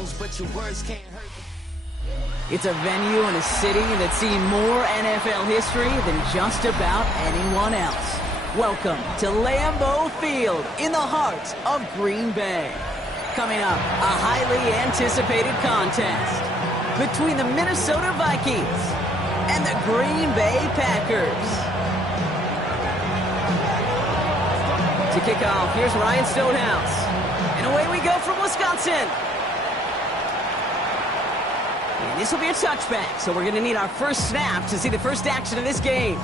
wounds, but your words can't hurt. It's a venue and a city that's seen more NFL history than just about anyone else. Welcome to Lambeau Field in the heart of Green Bay. Coming up, a highly anticipated contest between the Minnesota Vikings and the Green Bay Packers. To kick off, here's Ryan Stonehouse. And away we go from Wisconsin. And this will be a touchback, so we're going to need our first snap to see the first action of this game.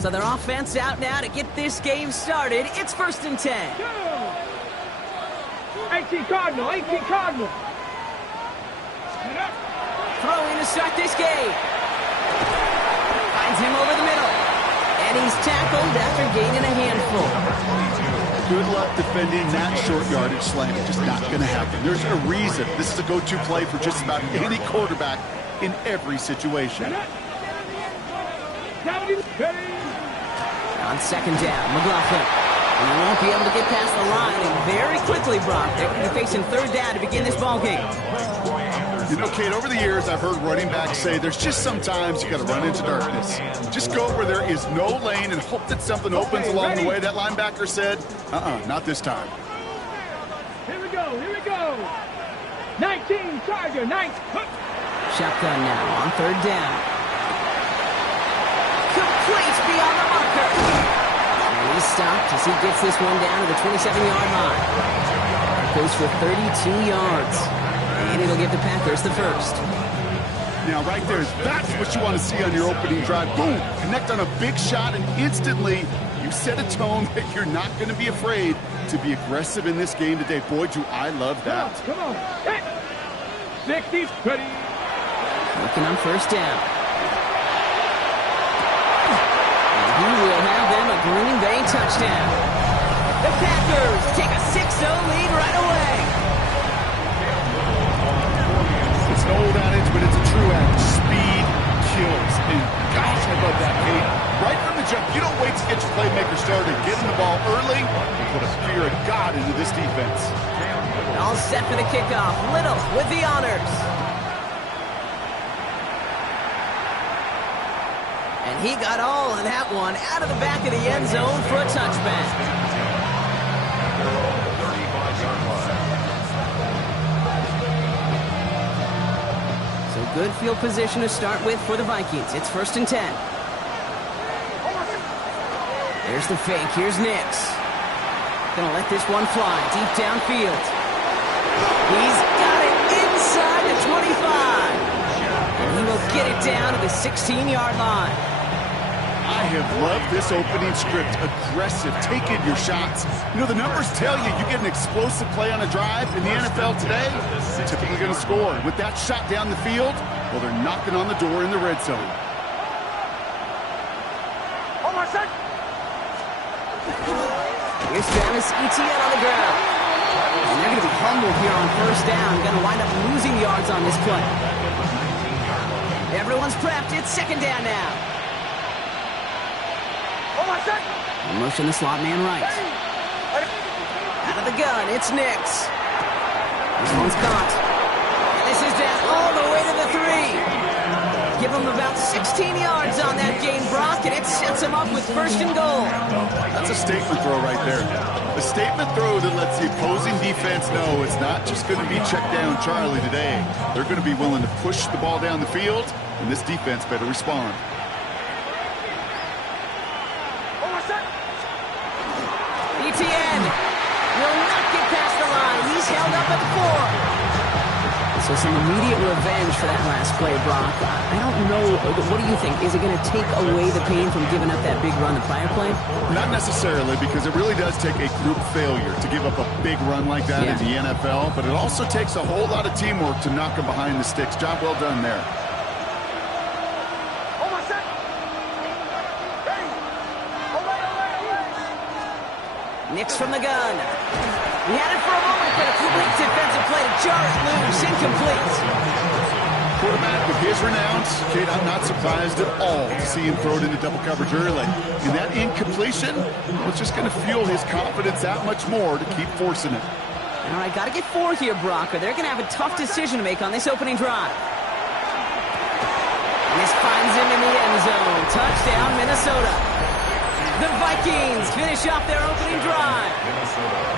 So their offense out now to get this game started. It's 1st and 10. 18 Cardinal, 18 Cardinal. Throwing to start this game. Finds him over the middle. And he's tackled after gaining a handful. Good luck defending that short yardage slant. Just not going to happen. There's a reason this is a go-to play for just about any quarterback in every situation. On 2nd down, McLaughlin. And he won't be able to get past the line. And very quickly, Brock, they're going to be facing 3rd down to begin this ballgame. You know, Kate, over the years, I've heard running backs say there's just sometimes you got to run into darkness. Just go where there is no lane and hope that something opens along the way. That linebacker said, not this time. Here we go, here we go. 19, Charger, 9. Shotgun now on 3rd down. Complete beyond the marker. And he's stopped as he gets this one down to the 27-yard line. Goes for 32 yards. And it'll give the Packers the first. Now, right there, that's what you want to see on your opening drive. Boom! Connect on a big shot, and instantly you set a tone that you're not going to be afraid to be aggressive in this game today. Boy, do I love that. Come on. Hey. 60, ready. Looking on 1st down. And he will have them a Green Bay touchdown. The Packers take a 6-0 lead right away. It's an old adage, but it's a true adage. Speed kills. And gosh, I love that, Kate. Right from the jump, you don't wait to get your playmaker started. Getting the ball early and put a fear of God into this defense. All set for the kickoff. Little with the honors. And he got all of that one out of the back of the end zone for a touchback. Good field position to start with for the Vikings. It's 1st and 10. There's the fake. Here's Nix. Gonna let this one fly deep downfield. He's got it inside the 25. And he will get it down to the 16-yard line. I have loved this opening script. Aggressive, taking your shots. You know, the numbers tell you get an explosive play on a drive in the NFL today, you're typically going to score. With that shot down the field, well, they're knocking on the door in the red zone. Here's Travis Etienne on the ground. And they're going to be humbled here on 1st down. Going to wind up losing yards on this play. Everyone's prepped. It's 2nd down now. Motion the slot man right. Out of the gun, it's Nix. This one's caught. And this is down all the way to the 3. Give him about 16 yards on that gain, Brock, and it sets him up with 1st and goal. That's a statement throw right there. A statement throw that lets the opposing defense know it's not just going to be check down Charlie today. They're going to be willing to push the ball down the field, and this defense better respond. Etienne will not get past the line. He's held up at the 4. So some immediate revenge for that last play, Brock. I don't know. What do you think? Is it going to take away the pain from giving up that big run the prior play? Not necessarily, because it really does take a group failure to give up a big run like that in the NFL. But it also takes a whole lot of teamwork to knock them behind the sticks. Job well done there. Nix from the gun. He had it for a moment, but a complete defensive play to jar it loose. Incomplete. Quarterback with his renowns, Kate, I'm not surprised at all to see him throw it into double coverage early. And that incompletion was just going to fuel his confidence that much more to keep forcing it. All right, got to get 4 here, Brock, or they're going to have a tough decision to make on this opening drive. And this finds him in the end zone. Touchdown, Minnesota. The Vikings finish off their opening drive.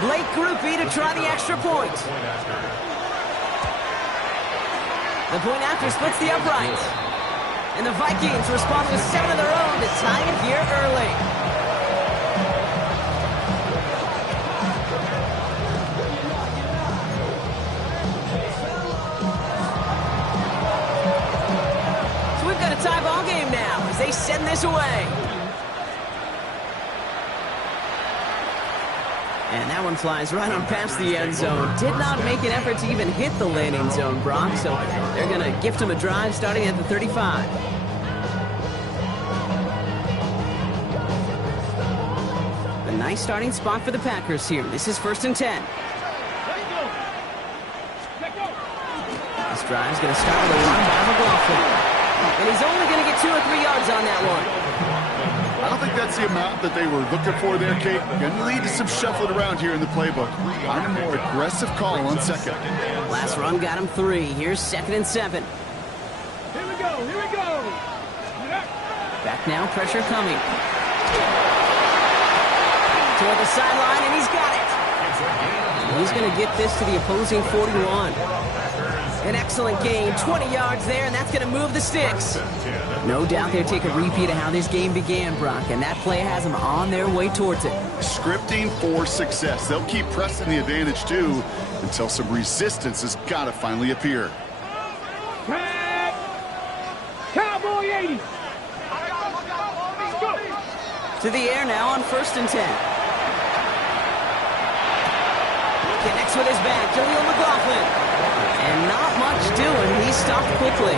Blake Groupie to try the extra point. The point after splits the upright. And the Vikings respond with 7 of their own to tie it here early. So we've got a tie ball game now as they send this away. And that one flies right on past the end zone. Did not make an effort to even hit the landing zone, Brock, so they're going to gift him a drive starting at the 35. A nice starting spot for the Packers here. This is 1st and 10. This drive's going to start with a run by McLaughlin. And he's only going to get 2 or 3 yards on that one. I don't think that's the amount that they were looking for there, Kate. Going to lead to some shuffling around here in the playbook. Find a more aggressive call on second. Last run got him 3. Here's 2nd and 7. Here we go, here we go. Back now, pressure coming. Toward the sideline, and he's got it. And he's going to get this to the opposing 41. An excellent gain, 20 yards there, and that's going to move the sticks. No doubt they'll take a repeat of how this game began, Brock, and that play has them on their way towards it. Scripting for success. They'll keep pressing the advantage, too, until some resistance has got to finally appear. Tag. Cowboy 80. Go. To the air now on 1st and 10. Connects with his back, Jaleel McLaughlin. And not much doing. He stopped quickly.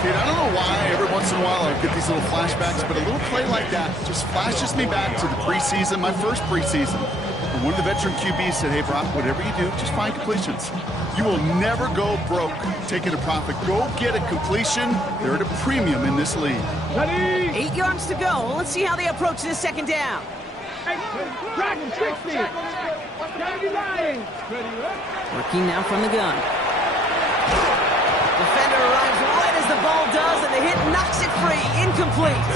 Kate, I don't know why every once in a while I get these little flashbacks, but a little play like that just flashes me back to the preseason, my first preseason. And one of the veteran QBs said, hey, Brock, whatever you do, just find completions. You will never go broke taking a profit. Go get a completion. They're at a premium in this league. Ready. 8 yards to go. Let's see how they approach this 2nd down. Dragon 60. Working now from the gun. Defender arrives right as the ball does, and the hit knocks it free. Incomplete.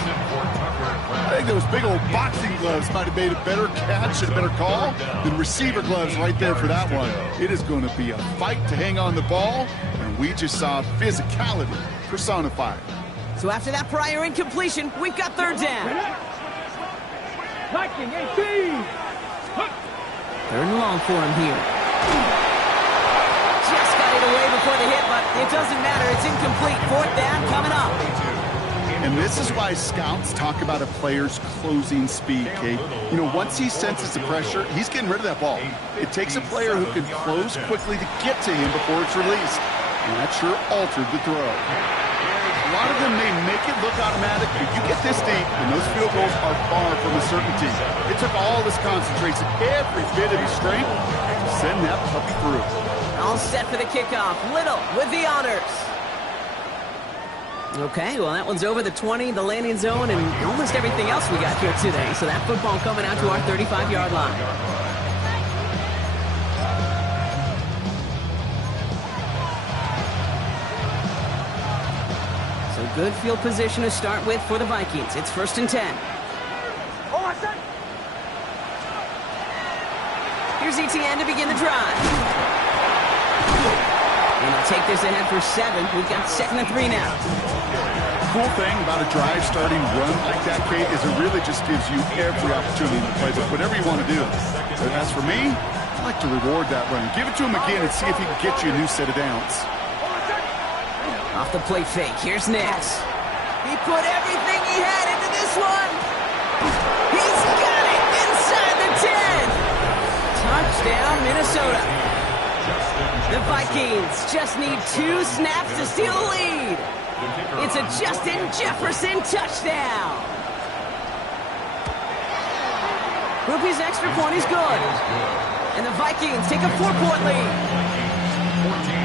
I think those big old boxing gloves might have made a better catch and a better call than receiver gloves right there for that one. It is going to be a fight to hang on the ball, and we just saw physicality personified. So after that prior incompletion, we've got 3rd down. Viking 18. 3rd and long for him here. Just got it away before the hit, but it doesn't matter. It's incomplete. 4th down coming up. And this is why scouts talk about a player's closing speed, Kate. You know, once he senses the pressure, he's getting rid of that ball. It takes a player who can close quickly to get to him before it's released. And that sure altered the throw. A lot of them may make it look automatic, but you get this deep, and those field goals are far from a certainty. It took all this concentration, every bit of his strength, to send that puppy through. All set for the kickoff. Little with the honors. Okay, well, that one's over the 20, the landing zone, and almost everything else we got here today. So that football coming out to our 35-yard line. So good field position to start with for the Vikings. It's 1st and 10. Here's ETN to begin the drive. And they'll take this ahead for 7. We've got 2nd and 3 now. Cool thing about a drive starting run like that, Kate, is it really just gives you every opportunity in the playbook, whatever you want to do. But as for me, I like to reward that run. Give it to him again and see if he can get you a new set of downs. Off the play fake, here's Nix. He put everything he had into this one. He's got it inside the 10. Touchdown, Minnesota. The Vikings just need 2 snaps to steal the lead. It's a Justin Jefferson touchdown. Groupie's extra point is good. And the Vikings take a 4-point lead. 14.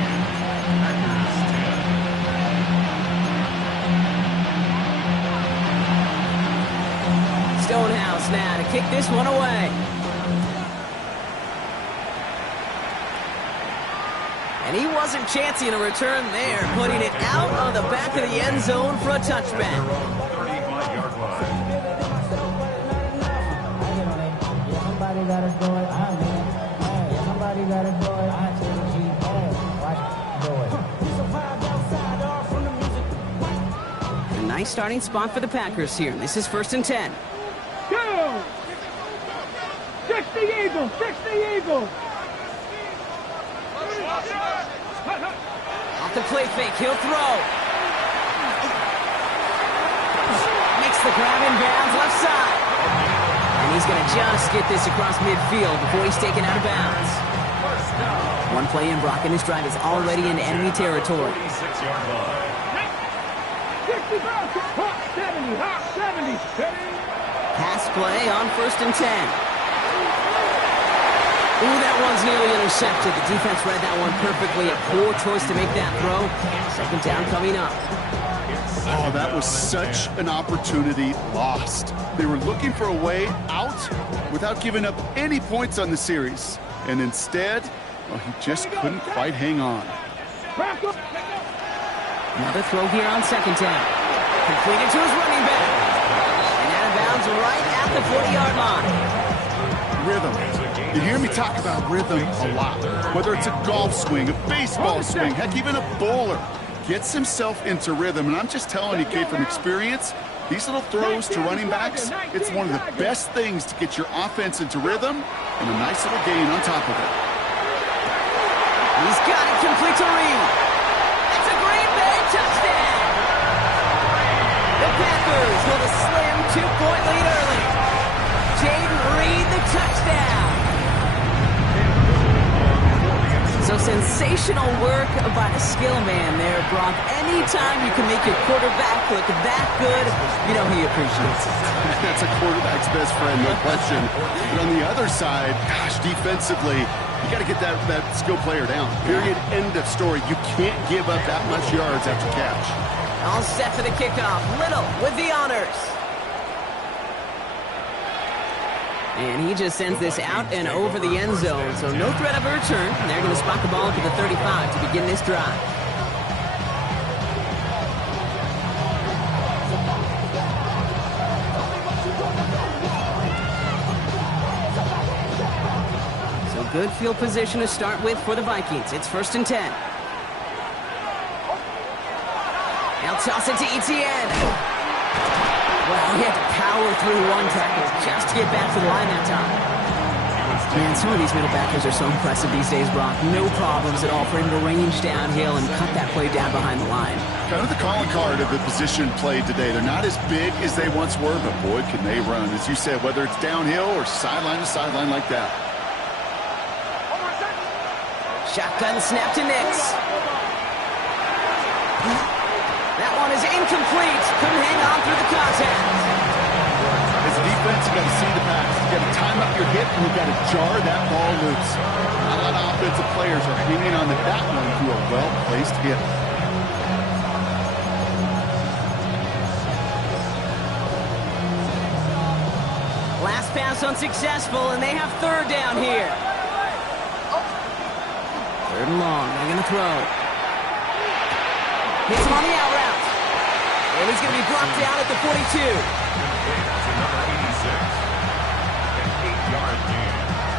Stonehouse now to kick this one away. And he wasn't chancing a return there, putting it out on the back of the end zone for a touchback. 35-yard line. Somebody gotta do it. Somebody gotta do it. I tell you, watch do it. A nice starting spot for the Packers here. This is 1st and 10. Go! 60 Eagles! 60 Eagles! Off the play fake, he'll throw. Makes the grab in bounds left side. And he's going to just get this across midfield before he's taken out of bounds. One play in, Brock, and his drive is already in enemy territory. 46-yard line. 60 Hawk 70! Hawk 70! Pass play on 1st and 10. Ooh, that one's nearly intercepted. The defense read that one perfectly. A poor choice to make that throw. 2nd down coming up. Oh, that was such an opportunity lost. They were looking for a way out without giving up any points on the series. And instead, well, he just couldn't quite hang on. Another throw here on 2nd down. Completed to his running back. And out of bounds right at the 40-yard line. Rhythm. You hear me talk about rhythm a lot. Whether it's a golf swing, a baseball swing, heck, even a bowler gets himself into rhythm. And I'm just telling you, Kate, from experience, these little throws to running backs, it's one of the best things to get your offense into rhythm and a nice little gain on top of it. He's got it complete to Reed. It's a Green Bay touchdown. The Packers hold a slim 2-point lead early. Jaden Reed, the touchdown. So sensational work by the skill man there, Brock. Anytime you can make your quarterback look that good, you know he appreciates it. That's a quarterback's best friend, no question. But on the other side, gosh, defensively, you got to get that skill player down. Period. End of story. You can't give up that much yards after catch. All set for the kickoff. Little with the honors. And he just sends this out and over the end zone, so no threat of a return. And they're going to spot the ball to the 35 to begin this drive. So good field position to start with for the Vikings. It's 1st and 10. Now toss it to Etienne. Well, he had to power through one tackle just to get back to the line that time. Man, some of these middle backers are so impressive these days, Brock. No problems at all for him to range downhill and cut that play down behind the line. Kind of the calling card of the position played today. They're not as big as they once were, but boy, can they run. As you said, whether it's downhill or sideline to sideline like that. Shotgun snap to Nix. That one is incomplete. Couldn't hang on through the contact. As a defense, you got to see the pass. You got to time up your hip, and you got to jar that ball loose. Not a lot of offensive players are hanging on to that one through a well-placed hit. Last pass unsuccessful, and they have 3rd down here. 3rd and long. They're going to throw. Hits him on the out route. And he's going to be brought down at the 42.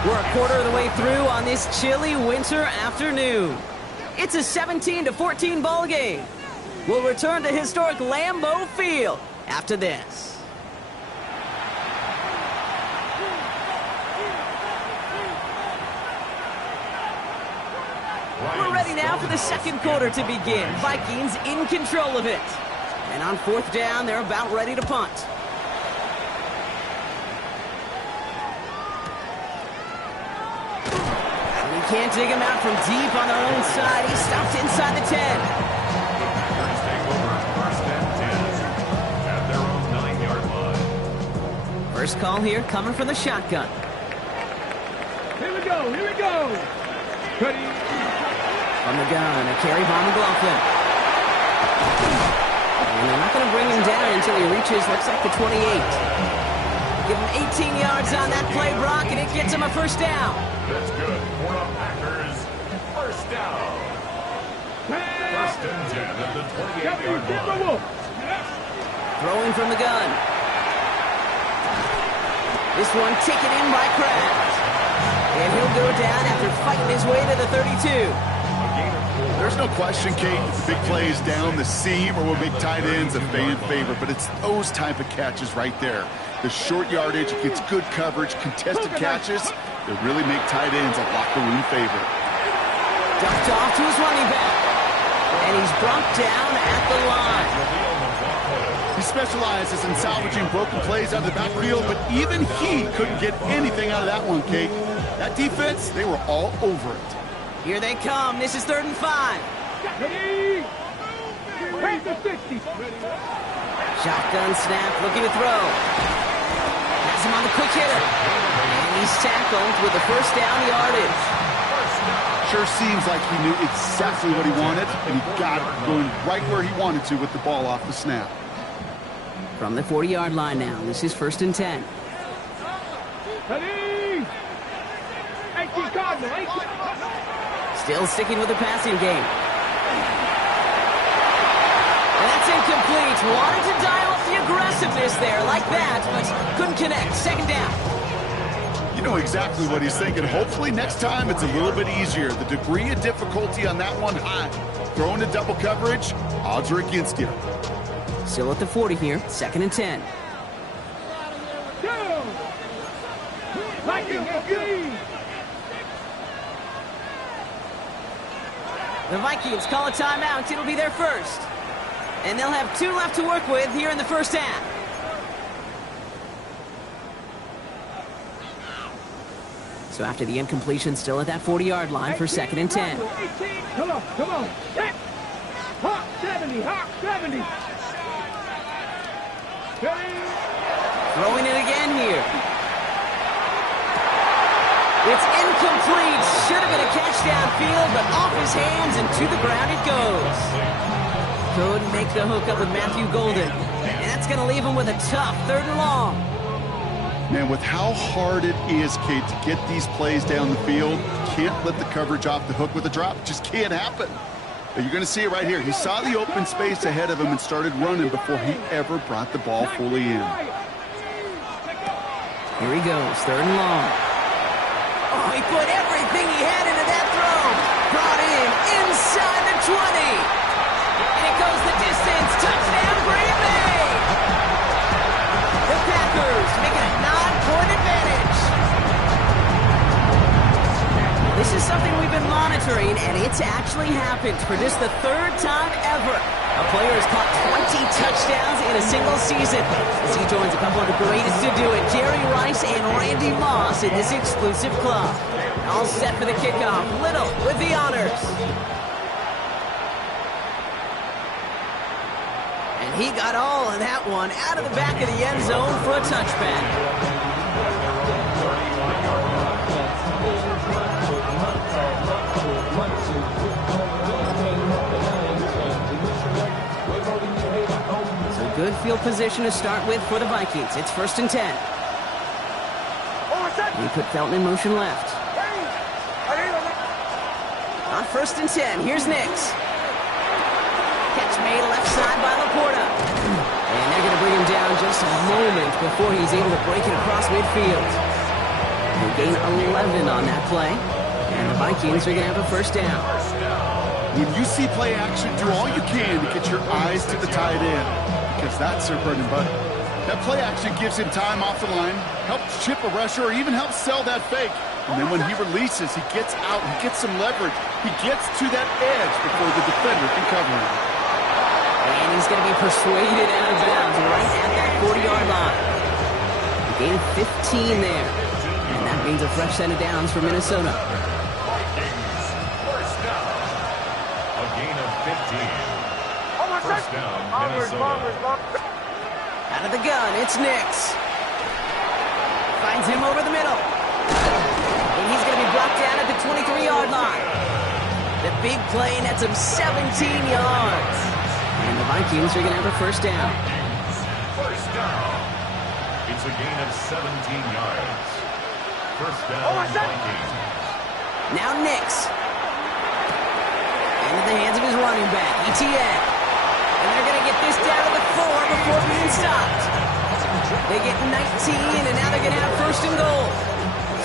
We're a quarter of the way through on this chilly winter afternoon. It's a 17-14 ball game. We'll return to historic Lambeau Field after this. We're ready now for the 2nd quarter to begin. Vikings in control of it. And on 4th down, they're about ready to punt. And he can't dig him out from deep on their own side. He's stopped inside the 10. Packers take over 1st and 10 at their own 9-yard line. First call here coming from the shotgun. Here we go! go, here we go. Ready? From the gun, a carry by McLaughlin. And they're not going to bring him down until he reaches, looks like the 28. Give him 18 yards on that play, Brock, and it gets him a first down. That's good. For the Packers, first down. First and 10 at the 28-yard line. Throwing from the gun. This one taken in by Kraft. And he'll go down after fighting his way to the 32. There's no question, Kate, the big plays down the seam or will make tight ends a fan favorite, but it's those type of catches right there. The short yardage, gets good coverage, contested catches that really make tight ends a locker room favorite. Ducked off to his running back. And he's brought down at the line. He specializes in salvaging broken plays out of the backfield, but even he couldn't get anything out of that one, Kate. That defense, they were all over it. Here they come. This is 3rd and 5. Ready? Raise the 60. Shotgun snap, looking to throw. Has him on the quick hitter. And he's tackled with the first down yardage. Sure seems like he knew exactly what he wanted, and he got it going right where he wanted to with the ball off the snap. From the 40-yard line now, this is 1st and 10. Ready? 18 Cardinal, 18. Still sticking with the passing game. And that's incomplete. Wanted to dial up the aggressiveness there like that, but couldn't connect. 2nd down. You know exactly what he's thinking. Hopefully next time it's a little bit easier. The degree of difficulty on that one high. Throwing to double coverage, odds are against you. Still at the 40 here, 2nd and 10. Go! Vikings, please. The Vikings call a timeout. It'll be their first. And they'll have 2 left to work with here in the first half. So after the incompletion, still at that 40-yard line for 2nd and 10. 18. Come on, come on. Hawk 70, Hawk 70. Ready? Throwing it again here. It's incomplete. Should have been a catch downfield, but off his hands and to the ground it goes. Couldn't make the hook up with Matthew Golden. And that's going to leave him with a tough 3rd and long. Man, with how hard it is, Kate, to get these plays down the field, can't let the coverage off the hook with a drop. Just can't happen. But you're going to see it right here. He saw the open space ahead of him and started running before he ever brought the ball fully in. Here he goes, 3rd and long. Oh, he put everything he had into that throw. Brought in inside the 20. And it goes the distance. Touchdown, Green Bay. The Packers making a 9-point advantage. This is something we've been monitoring, and it's actually happened for just the 3rd time ever. A player has caught 20 touchdowns in a single season as he joins a couple of the greatest to do it, Jerry Rice and Randy Moss, in this exclusive club. All set for the kickoff. Little with the honors. And he got all of that one out of the back of the end zone for a touchback. Good field position to start with for the Vikings. It's 1st and 10. He put Felton in motion left. On 1st and 10, here's Nix. Catch made left side by Laporta. And they're going to bring him down just a moment before he's able to break it across midfield. They gain 11 on that play. And the Vikings are going to have a first down. When you see play action, do all you can to get your eyes to the tight end, because that's their bread and butter. That play action gives him time off the line, helps chip a rusher, or even helps sell that fake. And then when he releases, he gets out, he gets some leverage. He gets to that edge before the defender can cover him. And he's going to be persuaded out of bounds right at that 40-yard line. Gain 15 there. And that means a fresh set of downs for Minnesota. A gain of 15. First down, Minnesota. Out of the gun, it's Nix. Finds him over the middle. And he's going to be brought down at the 23-yard line. The big play nets him 17 yards. And the Vikings are going to have a first down. First down. It's a gain of 17 yards. First down, Vikings. Now Nix. Into the hands of his running back, ETN. And they're going to get this down to the 4 before being stopped. They get 19, and now they're going to have first and goal.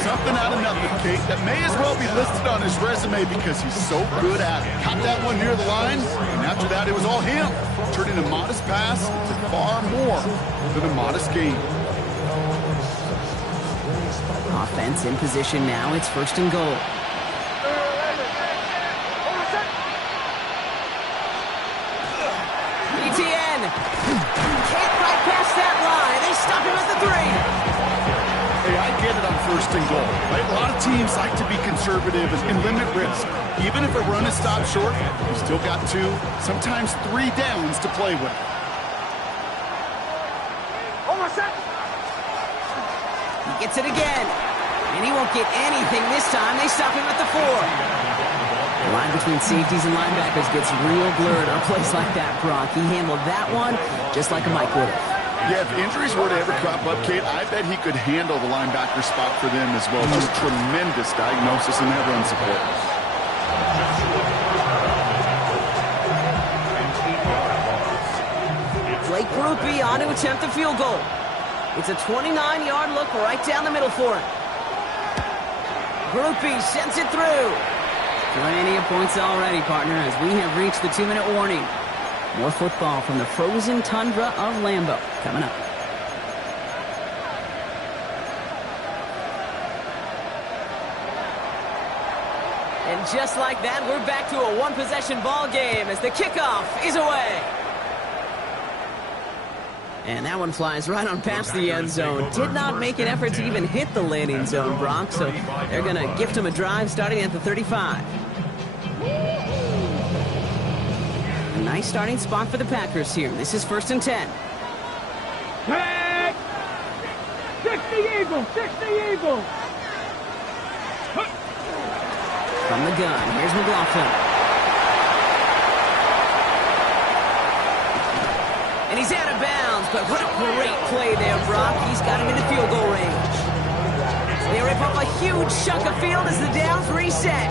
Something out of nothing, Kate, that may as well be listed on his resume because he's so good at it. Caught that one near the line, and after that, it was all him. Turning a modest pass to far more than a modest gain. Offense in position now. It's first and goal. ETN can't bypass that line. They stop him at the 3. Hey, I get it on first and goal, right? A lot of teams like to be conservative and limit risk. Even if a run is stopped short, you still got 2, sometimes 3 downs to play with. He gets it again, and he won't get anything this time. They stop him at the 4. The line between safeties and linebackers gets real blurred on plays like that, Brock. He handled that one just like a Mike would have. Yeah, if injuries were to ever crop up, Kate, I bet he could handle the linebacker spot for them as well. Just tremendous diagnosis in that run support. Blake Grupe on to attempt the field goal. It's a 29-yard look right down the middle for him. Grupe sends it through. Plenty of points already, partner, as we have reached the 2-minute warning. More football from the frozen tundra of Lambeau coming up. And just like that, we're back to a one-possession ball game as the kickoff is away. And that one flies right on past the end zone. Did not make an effort to even hit the landing zone, Brock, so they're going to gift him a drive starting at the 35. A nice starting spot for the Packers here. This is first and 10. Tag! 60 Eagles! 60 Eagles! From the gun, here's McLaughlin. And he's out of bounds, but what a great play there, Brock. He's got him into field goal range. They rip up a huge chunk of field as the downs reset.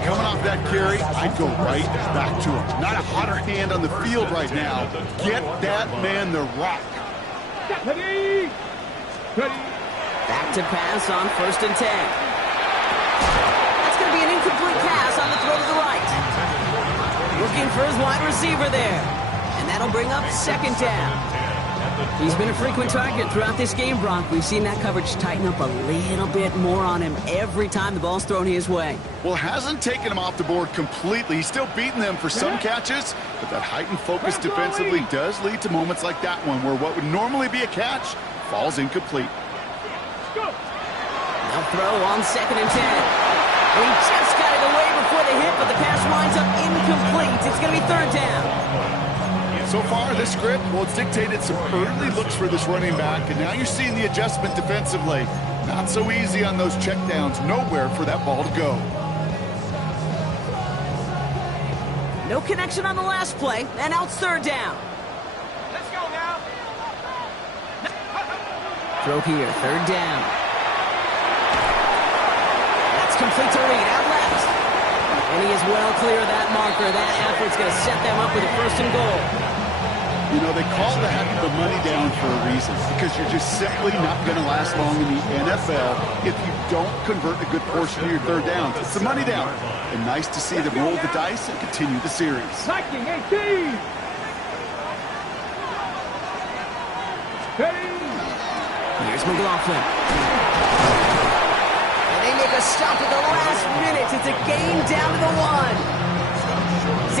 Coming off that carry, I'd go right back to him. Not a hotter hand on the field right now. Get that man the rock. Ready! Ready! Back to pass on first and 10. That's going to be an incomplete pass on the throw to the right. Looking for his wide receiver there. And that'll bring up second down. He's been a frequent target throughout this game, Brock. We've seen that coverage tighten up a little bit more on him every time the ball's thrown his way. Well, hasn't taken him off the board completely. He's still beating them for some catches, but that heightened focus defensively does lead to moments like that one where what would normally be a catch falls incomplete. They'll throw on second and 10. And he just got it away before the hit, but the pass winds up incomplete. It's going to be third down. So far, this script, well, it's dictated some early looks for this running back, and now you're seeing the adjustment defensively. Not so easy on those checkdowns. Nowhere for that ball to go. No connection on the last play, and now it's third down. Let's go now! Throw here, third down. That's complete to Reed, out left. And he is well clear of that marker. That effort's going to set them up with a first and goal. You know, they call that the money down for a reason, because you're just simply not going to last long in the NFL if you don't convert a good portion of your third downs. It's the money down. And nice to see them roll the dice and continue the series. Viking 18! Ready! Here's McLaughlin. And they make a stop at the last minute. It's a gain down to the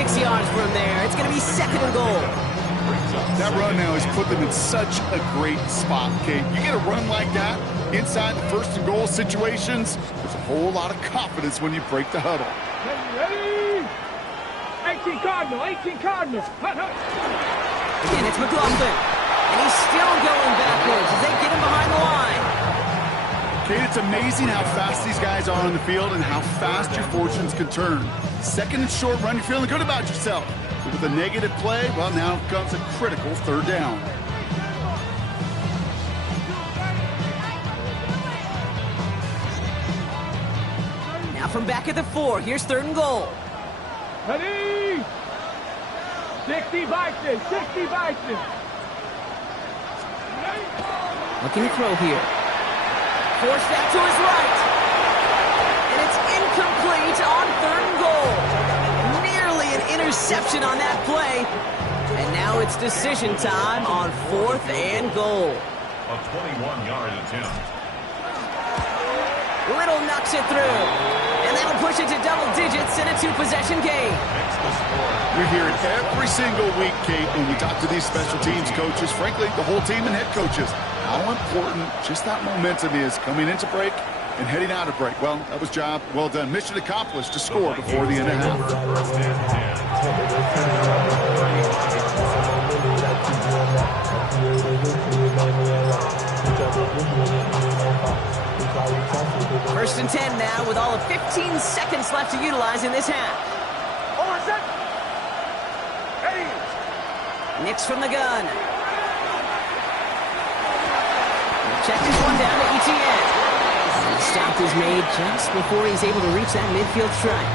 1. 6 yards from there. It's going to be second and goal. That run now has put them in such a great spot, Kate. You get a run like that inside the first and goal situations, there's a whole lot of confidence when you break the huddle. Ready! 18 Cardinal, 18 Cardinal. Hut, hut. Again, it's McLaughlin. And he's still going backwards as they get him behind the line. Kate, it's amazing how fast these guys are on the field and how fast your fortunes can turn. Second and short run, you're feeling good about yourself. But with a negative play, well, now comes a critical third down. Now from back at the 4, here's 3rd and goal. Ready? 60 Bison, 60 Bison. Looking to throw here. Forced out to his right. And it's incomplete on 3rd and goal. Nearly an interception on that play. And now it's decision time on 4th and goal. A 21-yard attempt. Little knocks it through. And that'll push it to double digits in a 2-possession game. Makes the score. We hear it every single week, Kate, when we talk to these special teams coaches, frankly, the whole team and head coaches, how important just that momentum is coming into break and heading out of break. Well, that was job well done. Mission accomplished to score before the end of half. First and 10. First and 10 now with all of 15 seconds left to utilize in this half. Nix from the gun. Check this one down to ETN. And the stop is made just before he's able to reach that midfield strike.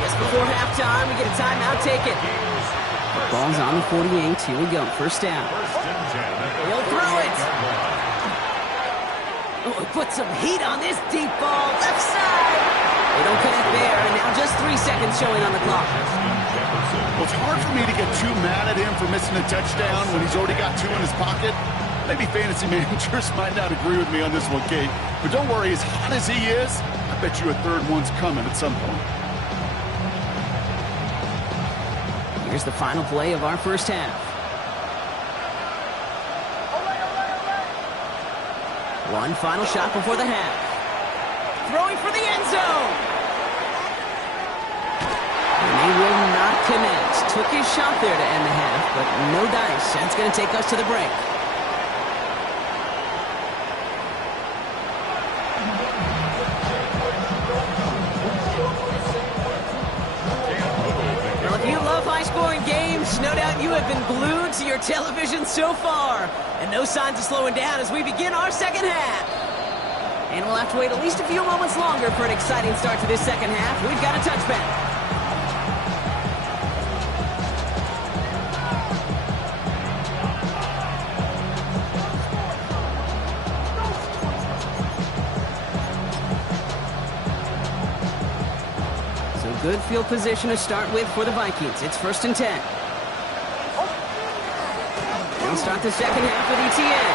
Just before halftime, we get a timeout taken. The ball's on the 48. Here we go. First down. He'll throw it. Oh, he put some heat on this deep ball. Left side. They don't connect there, and now just 3 seconds showing on the clock. Well, it's hard for me to get too mad at him for missing a touchdown when he's already got 2 in his pocket. Maybe fantasy managers might not agree with me on this one, Kate. But don't worry, as hot as he is, I bet you a 3rd one's coming at some point. Here's the final play of our first half. One final shot before the half. Throwing for the end zone. And they will not connect. Took his shot there to end the half, but no dice. That's going to take us to the break. Well, if you love high-scoring games, no doubt you have been glued to your television so far. And no signs of slowing down as we begin our second half. And we'll have to wait at least a few moments longer for an exciting start to this second half. We've got a touchback. So good field position to start with for the Vikings. It's 1st and 10. They'll start the second half with ETN.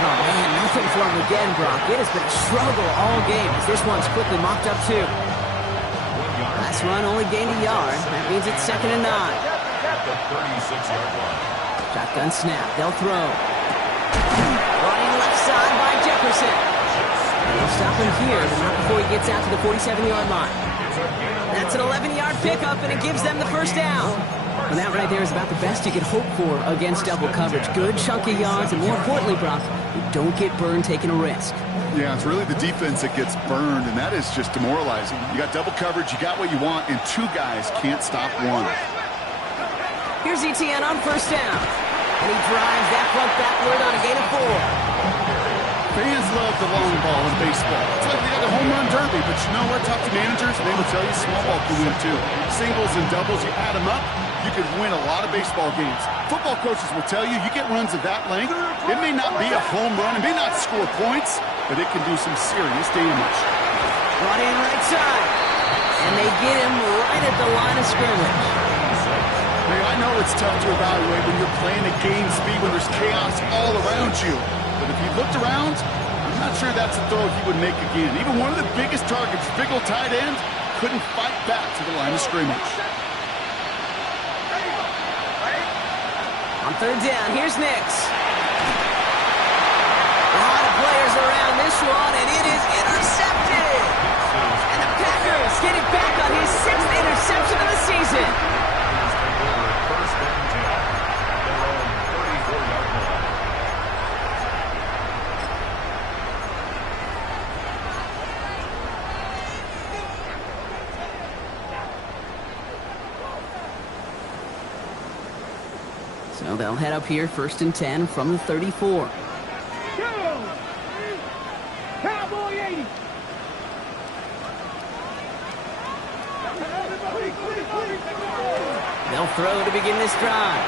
Oh, man, nothing for him again, Brock. It has been a struggle all game as this one's quickly mopped up, too. Last run only gained a yard. That means it's 2nd and 9. At the 36-yard line. Shotgun snap. They'll throw. Running left side by Jefferson. They'll stop him here, but not before he gets out to the 47-yard line. That's an 11-yard pickup, and it gives them the first down. And that right there is about the best you could hope for against double coverage. Good chunky yards, and more importantly, Brock, you don't get burned taking a risk. Yeah, it's really the defense that gets burned, and that is just demoralizing. You got double coverage, you got what you want, and 2 guys can't stop one. Here's ETN on first down. And he drives that front backward on a gain of 4. Fans love the long ball in baseball. It's like they got the home run derby, but you know what? Talk to managers, and they will tell you small ball can win too. Singles and doubles, you add them up, you could win a lot of baseball games. Football coaches will tell you, you get runs of that length, it may not be a home run, it may not score points, but it can do some serious damage. Brought in right side. And they get him right at the line of scrimmage. Hey, I know it's tough to evaluate when you're playing at game speed, when there's chaos all around you. But if he looked around, I'm not sure that's a throw he would make again. Even one of the biggest targets, big old tight end, couldn't fight back to the line of scrimmage. On third down, here's Nix. A lot of players around this one, and it is intercepted. And the Packers get it back on his 6th interception of the season. First and 10. Their own 34-yard line. So they'll head up here, 1st and 10 from the 34. Go! Cowboy 80. They'll throw to begin this drive.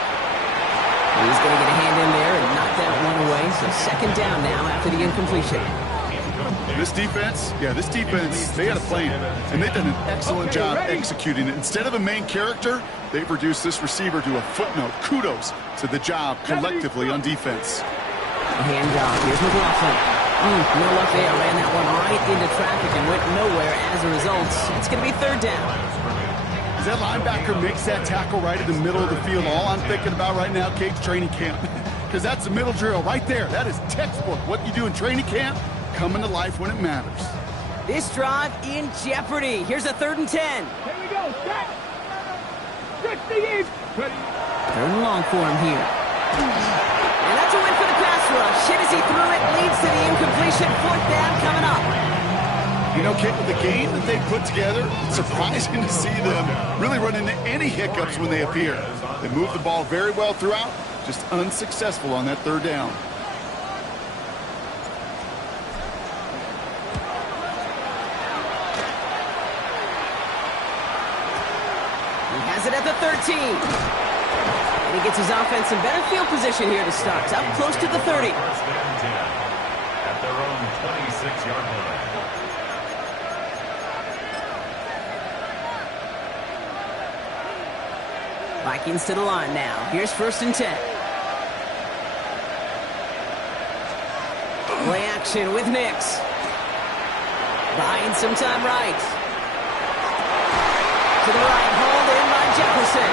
He's going to get a hand in there and knock that one away. So 2nd down now after the incompletion. This defense, they had a plan, and they've done an excellent job executing it. Instead of a main character, they've reduced this receiver to a footnote. Kudos to the job collectively on defense. Handoff. Here's McLaughlin. No luck there. Ran that one right into traffic and went nowhere as a result. It's going to be 3rd down. As that linebacker makes that tackle right in the middle of the field, all I'm thinking about right now, Cade's training camp. Because that's the middle drill right there. That is textbook. What you do in training camp, coming to life when it matters. This drive in jeopardy. Here's a 3rd and 10. Here we go. Set. 68. Ready. 3rd and long for him here. And that's a win for the pass rush. Hit as he threw it, leads to the incompletion. 4th down coming up. You know, Kate, with the game that they put together, it's surprising to see them really run into any hiccups when they appear. They move the ball very well throughout, just unsuccessful on that 3rd down. He has it at the 13. And he gets his offense in better field position here to start. It's up close to the 30. 1st and 10 at their own 26-yard line. Vikings to the line now. Here's 1st and 10. Play action with Nix. Buying some time right. To the right, hauled in by Jefferson.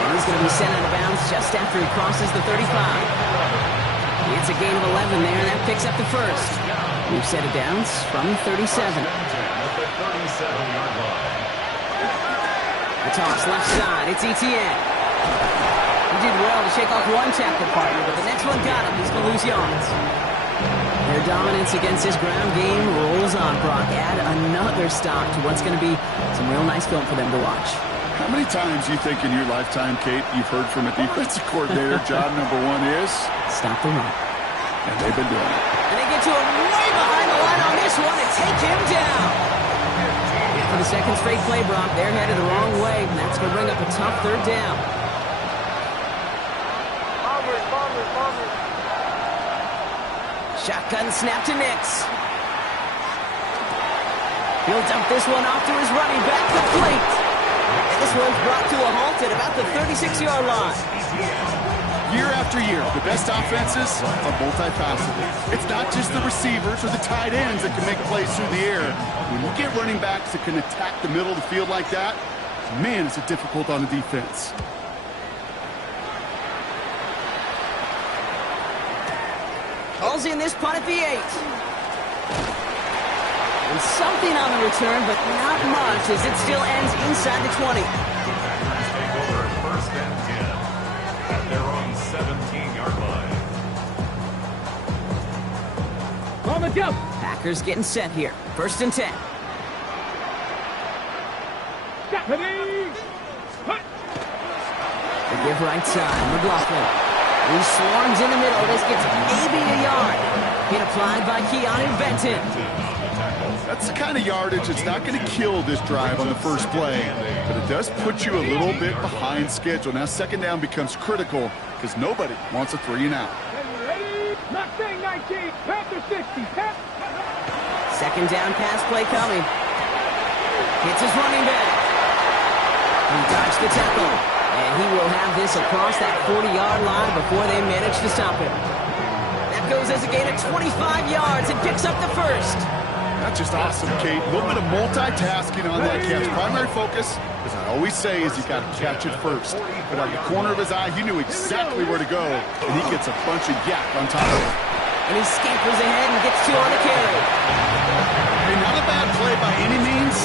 And he's going to be sent out of bounds just after he crosses the 35. It's a gain of 11 there, and that picks up the 1st. New set of downs from 37. The toss left side, it's Etienne. He did well to shake off one tackle partner, but the next one got him. He's going to lose yards. Their dominance against his ground game rolls on, Brock. Add another stop to what's going to be some real nice film for them to watch. How many times do you think in your lifetime, Kate, you've heard from a defensive coordinator, job number 1 is? Stop the run. And they've been doing it. And they get to him way behind the line on this one and take him down. For the 2nd straight play, Brock, they're headed the wrong way, and that's going to bring up a tough 3rd down. Shotgun snap to Nix. He'll dump this one off to his running back, complete. And this one's brought to a halt at about the 36-yard line. Year after year, the best offenses are multifaceted. It's not just the receivers or the tight ends that can make plays through the air. When you get running backs that can attack the middle of the field like that, man, is it difficult on the defense. Calls in this punt at the 8. And something on the return, but not much, as it still ends inside the 20. Packers take over at 1st and 10 at their own 17-yard line. On the jump. Packers getting set here. 1st and 10. Ready. Hut. They give right side. McLaughlin. He swarms in the middle. This gets maybe a yard. Hit applied by Keanu Benton. That's the kind of yardage that's not going to kill this drive on the first play, but it does put you a little bit behind schedule. Now 2nd down becomes critical because nobody wants a 3 and out. Ready. Mustang 19. Panther 60. 2nd down pass play coming. Hits his running back. He dodged the tackle. And he will have this across that 40-yard line before they manage to stop him. That goes as a gain of 25 yards and picks up the 1st. That's just awesome, Kate. A little bit of multitasking on that catch. Primary focus, as I always say, is you got to catch it first. But out of the corner of his eye, he knew exactly where to go, and he gets a bunch of yak on top of it. And he scampers ahead and gets 2 on the carry. Hey, not a bad play by any means.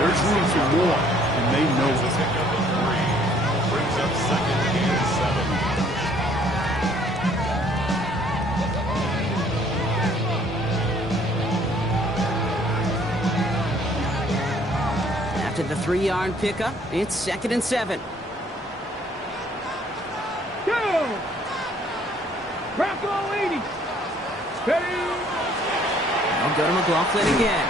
There's room for more, and they know it. Brings up 2nd and 7. After the 3-yard pickup, it's 2nd and 7. Go. go. Rocco 80. Ready. I'll go to McLaughlin again.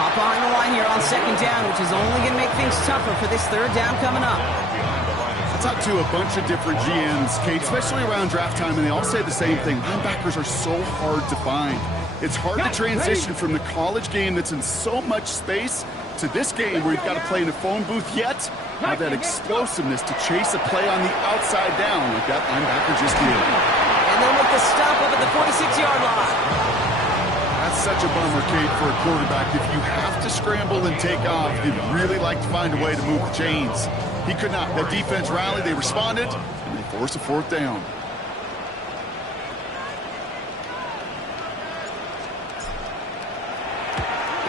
Hop behind the line here on second down, which is only going to make things tougher for this third down coming up. I talked to a bunch of different GMs, Kate, especially around draft time, and they all say the same thing. Linebackers are so hard to find. It's hard to transition from the college game that's in so much space to this game where you've got to play in a phone booth, yet have that explosiveness to chase a play on the outside down like that linebacker just did. And they'll make the stop up at the 46-yard line. That's such a bummer, Kate, for a quarterback. If you have to scramble and take off, you'd really like to find a way to move the chains. He could not. That defense rallied, they responded, and they forced a fourth down.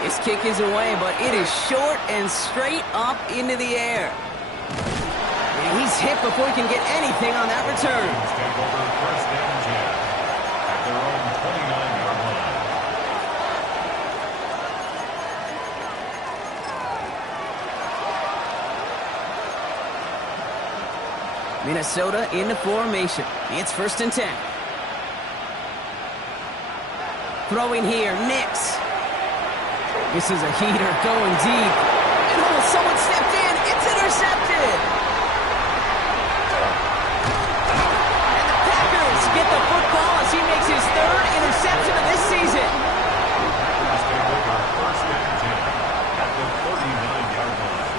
This kick is away, but it is short and straight up into the air. And he's hit before he can get anything on that return. Take over first and 10 at their own 29-yard line. Minnesota in the formation. It's first and 10. Throwing here, Nix. This is a heater going deep. And oh, someone stepped in. It's intercepted. And the Packers get the football as he makes his third interception of this season. Packers take over first and 10 at the 39-yard line.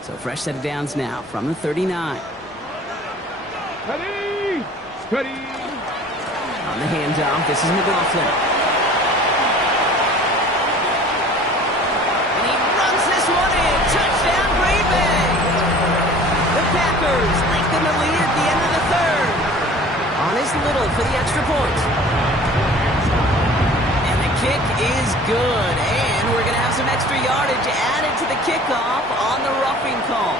So fresh set of downs now from the 39. Ready. Ready. On the handoff, this is McLaughlin. And he runs this one in. Touchdown, Green Bay. The Packers lengthen the lead at the end of the third. On is Little for the extra point. And the kick is good. And we're going to have some extra yardage added to the kickoff on the roughing call.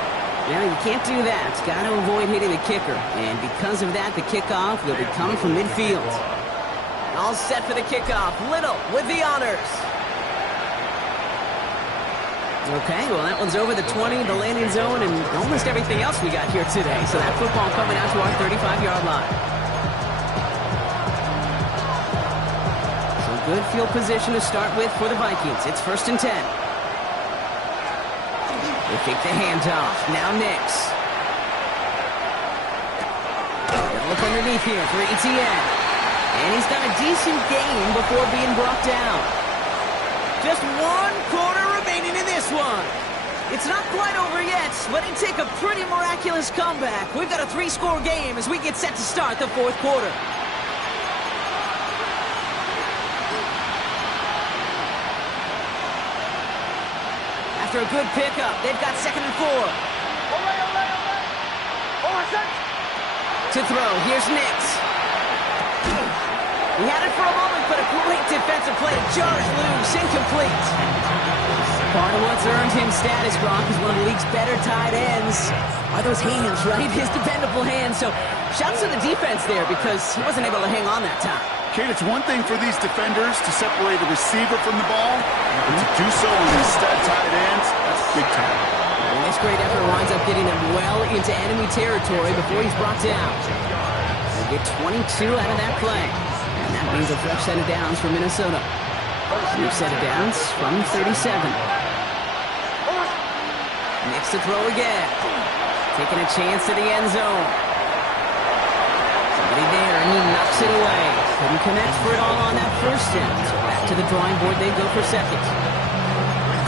Now, you can't do that. Got to avoid hitting the kicker. And because of that, the kickoff will be coming from midfield. All set for the kickoff. Little with the honors. Okay, well, that one's over the 20, the landing zone, and almost everything else we got here today. So that football coming out to our 35-yard line. So good field position to start with for the Vikings. It's first and 10. They take the handoff. Now Nix. Look underneath here for ETN. And he's got a decent gain before being brought down. Just 1 quarter remaining in this one. It's not quite over yet, but it'd take a pretty miraculous comeback. We've got a 3-score game as we get set to start the fourth quarter. After a good pickup, they've got second and 4. To throw, here's Nix. He had it for a moment, but a great defensive play jars loose, incomplete. Part of what's earned him status, Gronk, is one of the league's better tight ends. Are those hands, right? His dependable hands. So, shouts to the defense there because he wasn't able to hang on that time. Kate, it's one thing for these defenders to separate a receiver from the ball, but to do so on these stud tight ends, that's big time. And this great effort winds up getting him well into enemy territory before he's brought down. They get 22 out of that play. And that means a fresh set of downs for Minnesota. New set of downs from 37. Next to throw again. Taking a chance to the end zone. Somebody there, and he knocks it away. Couldn't connect for it all on that first down. So back to the drawing board they go for second.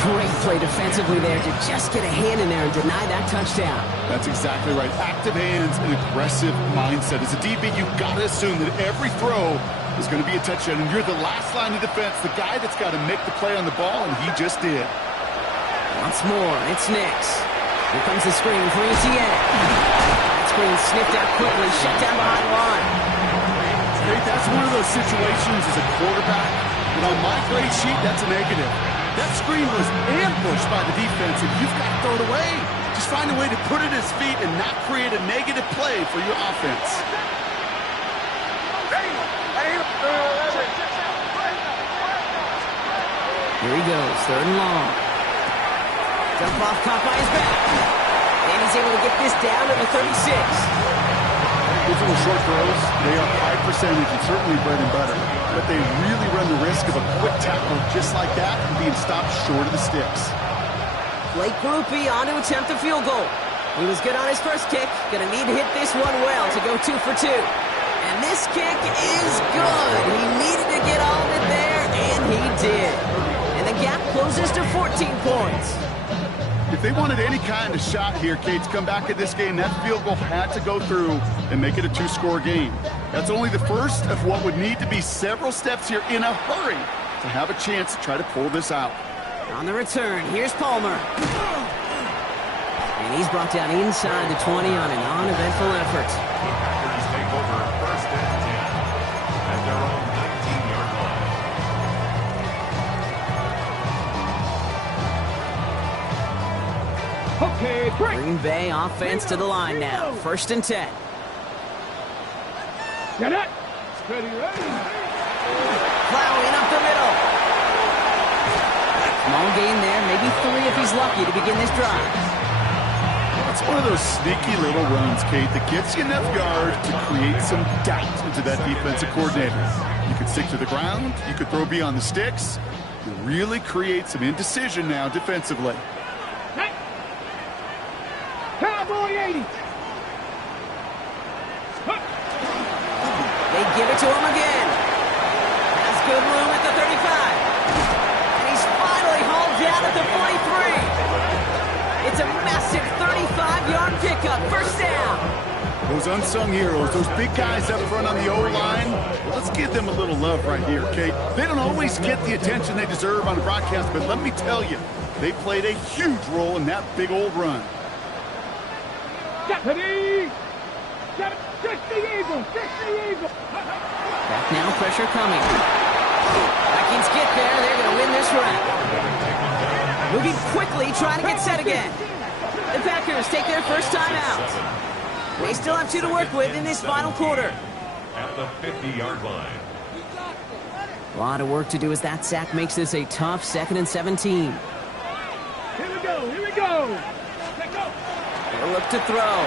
Great play defensively there to just get a hand in there and deny that touchdown. That's exactly right. Active hands and aggressive mindset. As a DB, you've got to assume that every throw is going to be a touchdown, and you're the last line of defense, the guy that's got to make the play on the ball, and he just did. Once more, it's Nix. Here comes the screen for ETN. That screen sniffed out quickly, shut down behind the line. Hey, that's one of those situations as a quarterback, and on my grade sheet, that's a negative. That screen was ambushed by the defense, and you've got to throw it away. Just find a way to put it at his feet and not create a negative play for your offense. Here he goes, 3rd and long. Jump off, caught by his back. And he's able to get this down to the 36. Those little short throws, they are high percentage and certainly bread and butter. But they really run the risk of a quick tackle just like that and being stopped short of the sticks. Blake Grupe on to attempt a field goal. He was good on his first kick. Gonna need to hit this one well to go 2 for 2. And this kick is good. He needed to get all of it there, and he did. And the gap closes to 14 points. If they wanted any kind of shot here, Kate, to come back at this game, that field goal had to go through and make it a 2-score game. That's only the first of what would need to be several steps here in a hurry to have a chance to try to pull this out. On the return, here's Palmer. And he's brought down inside the 20 on an uneventful effort. The Packers take over 1st and 10 at their own 19-yard line. Okay, break. Green Bay offense to the line now. 1st and 10. Get it. Steady, ready. Plowing up the middle. Small gain there, maybe 3 if he's lucky to begin this drive. It's one of those sneaky little runs, Kate, that gets you enough yard to create some doubt into that defensive coordinator. You could stick to the ground, you could throw beyond the sticks. You really create some indecision now defensively. Hey. Cowboy 80. They give it to him again. Has good room at the 35. And he's finally hauled down at the 43. It's a massive 35-yard pickup, 1st down. Those unsung heroes, those big guys up front on the O-line, let's give them a little love right here, Kate. They don't always get the attention they deserve on the broadcast, but let me tell you, they played a huge role in that big old run. Deputy! Fix the eagle! Fix the eagle! Back now, pressure coming. Vikings get there, they're going to win this round. Moving quickly, trying to get set again. The Packers take their first time out. They still have 2 to work with in this final quarter. At the 50-yard line. A lot of work to do as that sack makes this a tough 2nd and 17. Here we go! Here we go! Let go! They'll look to throw.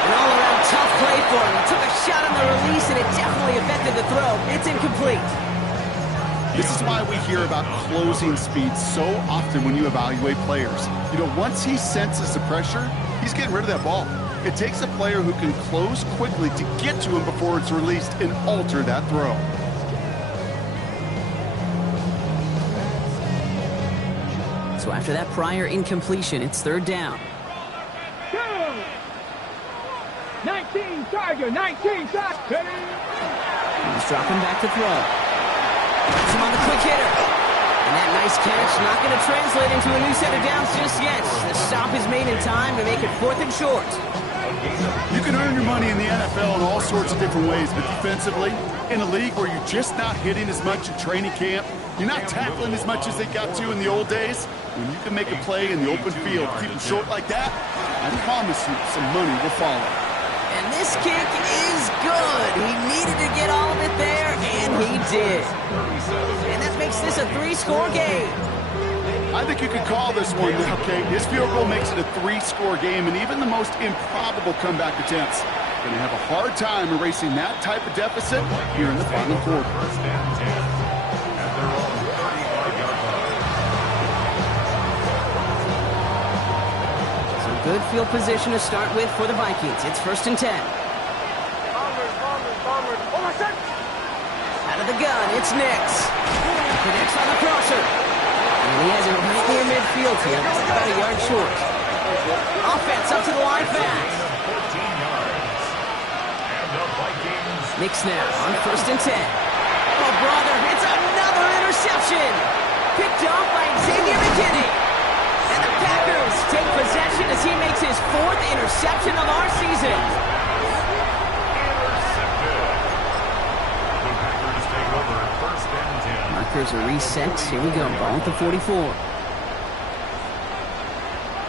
An all-around tough play for him. He took a shot on the release, and it definitely affected the throw. It's incomplete. This is why we hear about closing speed so often when you evaluate players. You know, once he senses the pressure, he's getting rid of that ball. It takes a player who can close quickly to get to him before it's released and alter that throw. So after that prior incompletion, it's 3rd down. Go! 19 Tiger! 19 Tiger! He's dropping back to throw. Puts him on the quick hitter. And that nice catch not going to translate into a new set of downs just yet. The stop is made in time to make it 4th and short. You can earn your money in the NFL in all sorts of different ways, but defensively, in a league where you're just not hitting as much in training camp, you're not tackling as much as they got to in the old days, when you can make a play in the open field, keep them short like that, I promise you some money will follow. And this kick is good. He needed to get all of it there, and he did. And that makes this a 3-score game. I think you could call this one, okay? This field goal makes it a 3-score game, and even the most improbable comeback attempts are going to have a hard time erasing that type of deficit here in the final quarter. 1st and 10 at their own 35-yard line. Some good field position to start with for the Vikings. It's 1st and 10. Out of the gun, it's Nix. Connects on the crosser. And he has it right near midfield here. It's about a yard short. Offense up to the line fast. 14 yards. And the Vikings. Nix now on 1st and 10. Oh, brother, it's another interception. Picked off by Xavier McKinney. And the Packers take possession as he makes his 4th interception of our season. Markers are reset. Here we go. Ball at the 44.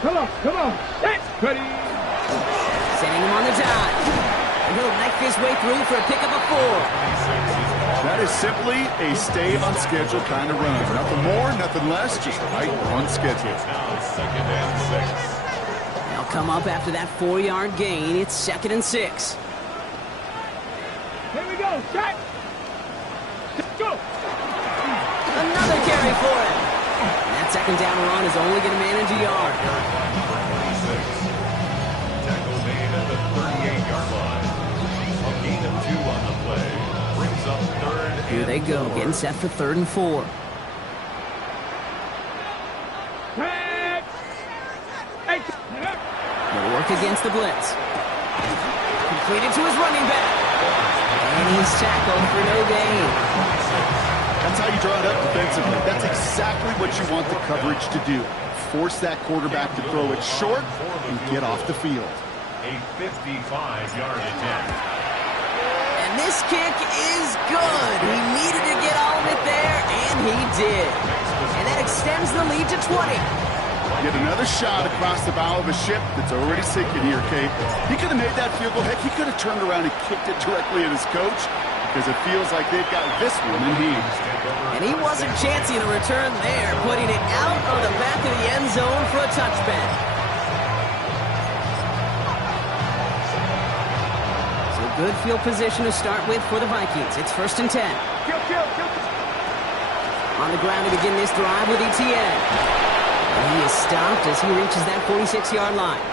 Come on, come on. That's pretty. Sending him on the dive. And he'll knife his way through for a pickup of 4. That is simply a stay on schedule kind of run. Nothing more, nothing less, just right on schedule. Now 2nd and 6. They'll come up after that 4-yard gain. It's 2nd and 6. Here we go. Shot. Go. Another carry for him. And that 2nd down run is only going to manage a yard. Tackle made at the 38-yard line. A gain of 2 on the play. Brings up 3rd and Here they go, 4. getting set for 3rd and 4. Pass. Hey. They'll work against the blitz. Completed to his running back. And he's tackled for no gain. That's how you draw it up defensively. That's exactly what you want the coverage to do. Force that quarterback to throw it short and get off the field. A 55-yard attempt. And this kick is good. He needed to get all of it there, and he did. And that extends the lead to 20. Get another shot across the bow of a ship that's already sinking here, Kate. He could have made that field goal. Heck, he could have turned around and kicked it directly at his coach because it feels like they've got this one in hand. And he wasn't chancing a return there, putting it out of the back of the end zone for a touchback. So good field position to start with for the Vikings. It's 1st and 10. On the ground to begin this drive with Etienne. And he is stopped as he reaches that 46-yard line.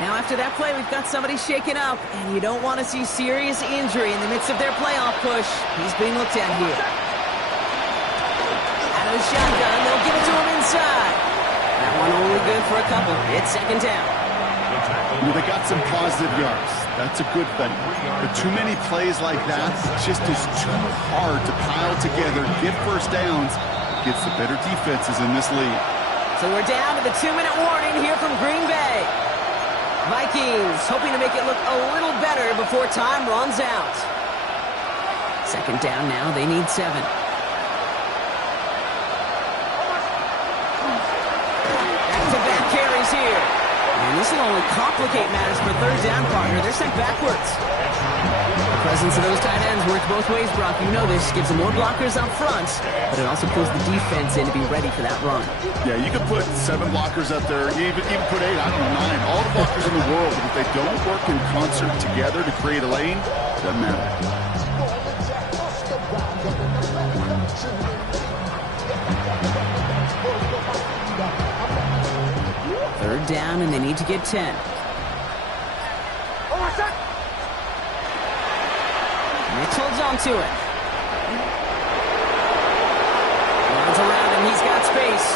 Now after that play, we've got somebody shaken up, and you don't want to see serious injury in the midst of their playoff push. He's being looked at here. Out of the shotgun, they'll give it to him inside. That one only good for a couple. It's 2nd down. They got some positive yards. That's a good thing. But too many plays like that just is too hard to pile together, get first downs, gets the better defenses in this league. So we're down to the 2-minute warning here from Green Bay. Vikings hoping to make it look a little better before time runs out. 2nd down now, they need 7. Back-to-back carries here. And this will only complicate matters for 3rd down, partner. They're sent backwards. The presence of those tight ends works both ways, Brock. You know this. Gives them more blockers up front, but it also pulls the defense in to be ready for that run. Yeah, you could put 7 blockers up there, even put 8, I don't know, 9, all the blockers in the world. But if they don't work in concert together to create a lane, it doesn't matter. Third down, and they need to get 10. Mitch holds on to it. Runs around him. He's got space.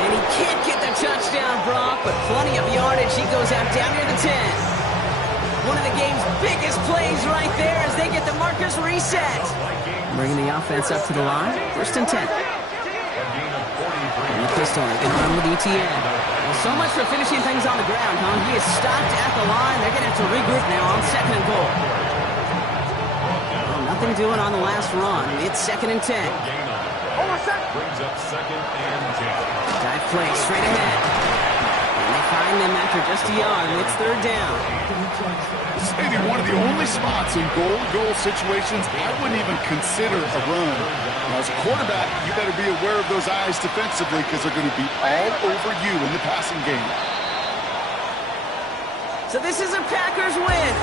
And he can't get the touchdown, Brock, but plenty of yardage. He goes out down near the 10. One of the game's biggest plays right there as they get the markers reset. Bringing the offense up to the line. 1st and 10. And the pistol are going to run with Etienne. Well, so much for finishing things on the ground, huh? He is stopped at the line. They're going to have to regroup now on 2nd and goal. Well, nothing doing on the last run. It's 2nd and 10. Brings up 2nd and 10. Dive play straight ahead. And they find them after just a yard. It's 3rd down. This is maybe one of the only spots in goal-to-goal situations I wouldn't even consider a run. Now, as a quarterback, you better be aware of those eyes defensively because they're going to be all over you in the passing game. So this is a Packers win.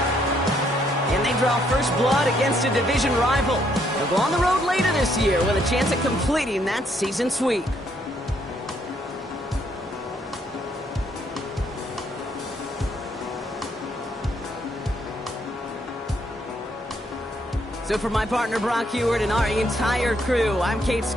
And they draw first blood against a division rival. They'll go on the road later this year with a chance at completing that season sweep. So for my partner Brock Heward and our entire crew, I'm Kate